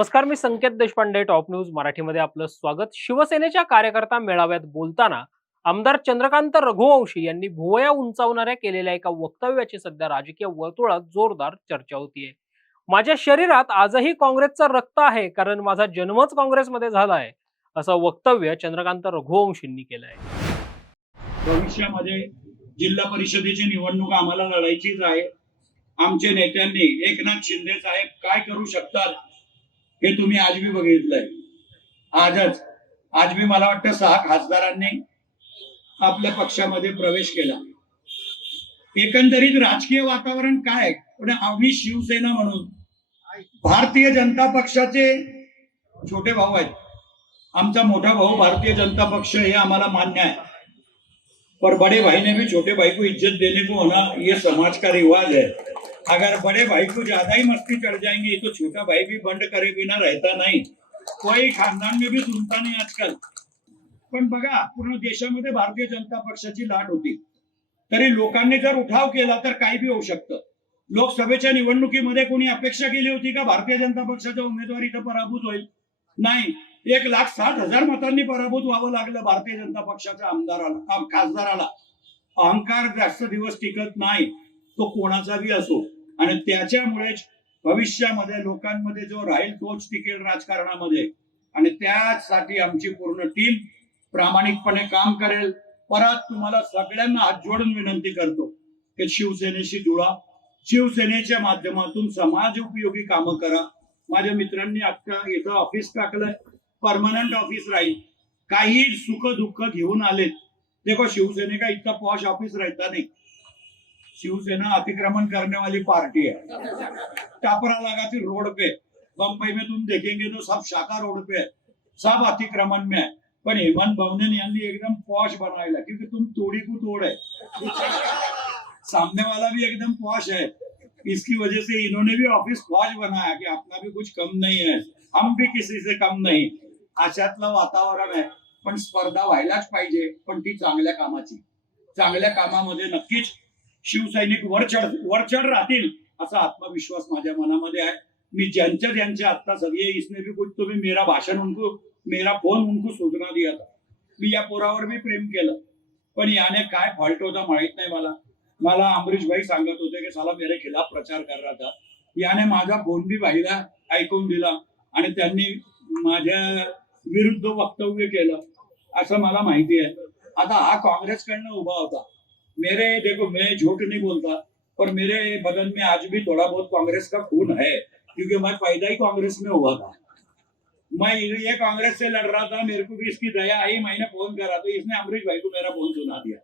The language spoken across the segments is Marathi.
नमस्कार, मी संकेत देशपांडे. टॉप न्यूज मराठीमध्ये आपलं स्वागत. शिवसेनेच्या कार्यकर्ता मेळाव्यात बोलताना आमदार चंद्रकांत रघुवंशी यांनी भुवया उंचावणाऱ्या केलेल्या एका वक्तव्याची सध्या राजकीय वर्तुळात जोरदार चर्चा होतीये. माझ्या शरीरात आजही काँग्रेसचं रक्त आहे, कारण माझा जन्मच काँग्रेसमध्ये झाला आहे, असं वक्तव्य चंद्रकांत रघुवंशींनी केलंय. भविष्यामध्ये जिल्हा परिषदेची निवडणूक आम्हाला लढायचीच आहे. आमच्या नेत्यांनी एकनाथ शिंदे साहेब काय करू शकतात हे तुम्ही आज बी बघितलंय. आज बी मला वाटतं 6 खासदारांनी आपल्या पक्षामध्ये प्रवेश केला. एकंदरीत राजकीय वातावरण काय, पण आम्ही शिवसेना म्हणून भारतीय जनता पक्षाचे छोटे भाऊ आहेत. आमचा मोठा भाऊ भारतीय जनता पक्ष हे आम्हाला मान्य है, पर बड़े भाई ने भी छोटे भाई को इज्जत देने को होना ये समाज का रिवाज है. अगर बड़े भाई को ज्यादा ही मस्ती चढ़ जाएंगे तो छोटा भाई भी बंड करे बिना रहता नहीं. कोई खानदान में भी सुनता नहीं आजकल. पण बघा, पूर्ण देशामध्ये भारतीय जनता पक्षाची लाट होती, तरी लोकांनी जर उठाव केला तर काही बी होऊ शकतं. लोकसभेच्या निवडणुकीमध्ये कोणी अपेक्षा केली होती का भारतीय जनता पक्षाचा उमेदवार इथं पराभूत होईल? नाही. 1,60,000 मतांनी पराभूत व्हावं लागलं भारतीय जनता पक्षाच्या आमदाराला, खासदाराला. अहंकार जास्त दिवस टिकत नाही, तो कोणाचाही असो. आणि त्याच्यामुळेच भविष्यामध्ये लोकांमध्ये जो राहील तोच टिकेल राजकारणामध्ये. आणि त्यासाठी आमची पूर्ण टीम प्रामाणिकपणे काम करेल. परत तुम्हाला सगळ्यांना हात जोडून विनंती करतो की शिवसेनेशी जुळा, शिवसेनेच्या माध्यमातून समाज उपयोगी कामं करा. माझ्या मित्रांनी आता इथं ऑफिस टाकलंय, परमनंट ऑफिस राहील. काही सुख दुःख घेऊन आलेत. देखो, शिवसेने का इतना पॉश ऑफिस रहता नहीं. शिवसेना अतिक्रमण करने वाली पार्टी है. टापरा लगा थी रोड पे. बंबई में तुम देखेंगे तो सब शाखा रोड पे है, सब अतिक्रमण में है. पण हेमंत भवने यांनी एकदम पॉश बनाया, क्योंकि तुम तोड़ी को तोड़ है. सामने वाला भी एकदम पॉश है. इसकी वजह से इन्होंने भी ऑफिस पॉश बनाया कि अपना भी कुछ कम नहीं है, हम भी किसी से कम नहीं. अशातलं वातावरण आहे. पण स्पर्धा व्हायलाच पाहिजे, पण ती चांगल्या कामाची. चांगल्या कामामध्ये नक्कीच शिवसैनिक वरचढ राहतील असा आत्मविश्वास माझ्या मनामध्ये आहे. मी ज्यांच्या आता सगळे इसने भी कुछ तो भी मेरा भाषण उनको, मेरा फोन उनको सूचना दिया था. मी या पोरावर भी प्रेम केलं, पण याने काय फॉल्ट होता माहित नाही मला अमरीश भाई सांगत होते की साला मेरे खिलाफ प्रचार कर रहा था. याने माझा फोन भी भाईला ऐकून दिला आणि त्यांनी माझ्या विरुद्ध वक्तव्य केलं असं मला माहिती आहे. आता हा काँग्रेसकडनं उभा होता. देखो, मैं झूठ नहीं बोलता, पर मेरे बदन में आज भी थोड़ा बहुत कांग्रेस का खून है, क्योंकि मैं पैदा ही कांग्रेस में हुआ था. मैं ये कांग्रेस से लड़ रहा था. मेरे को भी इसकी दया आई. मैंने फोन करा तो इसने अमरीश भाई को मेरा फोन सुना दिया.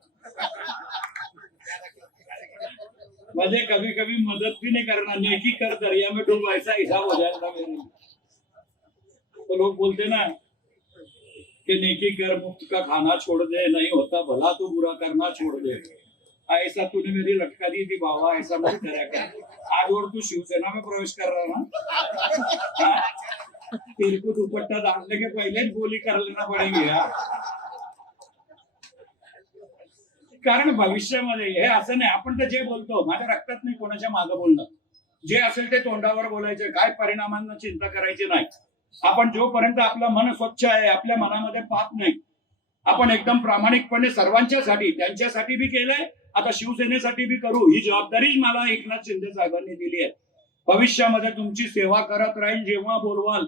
मुझे कभी कभी मदद भी नहीं करना, नेकी कर दरिया में डूब, ऐसा हिसाब हो जाएगा मेरे. तो लोग बोलते ना कि नेकी कर मुफ्त का खाना छोड़ दे, नहीं होता भला तो बुरा करना छोड़ दे. ऐसा तूने मेरी लटका दी थी बाबा, ऐसा मत करा कर. आज और तू शिवसेना में प्रवेश कर रहा ना, तेरे को दुपट्टा डालने के पहले गोली कर लेना पड़ेगी यार. कारण भविष्यामध्ये हे असं नाही. आपण तर जे बोलतो माझ्या रक्तात नाही कोणाच्या मागं बोलणं. जे असेल ते तोंडावर बोलायचं, काय परिणामांना चिंता करायची नाही. आपण जोपर्यंत आपलं मन स्वच्छ आहे, आपल्या मनामध्ये पाप नाही, आपण एकदम प्रामाणिकपणे सर्वांच्यासाठी, त्यांच्यासाठी बी केलंय, आता शिवसेनेसाठी बी करू. ही जबाबदारी मला एकनाथ शिंदे साहेबांनी दिली आहे. भविष्यामध्ये तुमची सेवा करत राहील. जेव्हा बोलवाल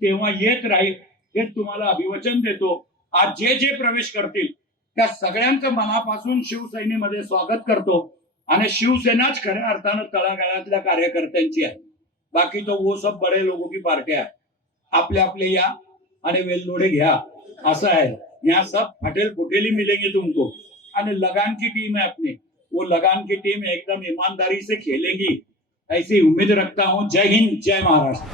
तेव्हा येत राहील, हे तुम्हाला अभिवचन देतो. आज जे प्रवेश करतील त्या सगळ्यांचं मनापासून शिवसेनेमध्ये स्वागत करतो. आणि शिवसेनाच खऱ्या अर्थानं तळागाळातल्या कार्यकर्त्यांची आहे. बाकी तो वो सब बड़े लोगों की पार्टी आहे. आपले या आणि वेलदोडे घ्या असं आहे. यहाँ सब फटेल फुटेली मिलेंगे तुमको. आणि लगान की टीम है अपनी, वो लगान की टीम एकदम ईमानदारी से खेलेंगी, ऐसी उम्मीद रखता हूँ. जय हिंद, जय महाराष्ट्र.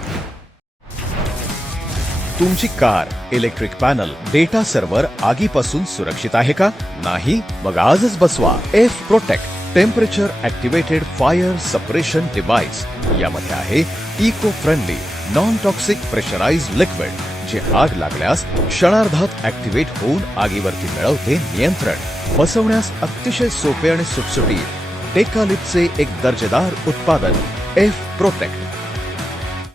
तुमची car, electric panel, data server आगीपासून सुरक्षित आहे का? नाही? मग आजच बसवा F protect temperature activated fire suppression device. यामध्ये आहे eco friendly non toxic pressurised liquid, जे आग लागल्यास क्षणार्धात ऍक्टिव्हेट होऊन आगीवरती मिळवते नियंत्रण. बसवण्यास अतिशय सोपे आणि सुटसुटीत. टेकालिपचे एक दर्जेदार उत्पादन एफ प्रोटेक्ट.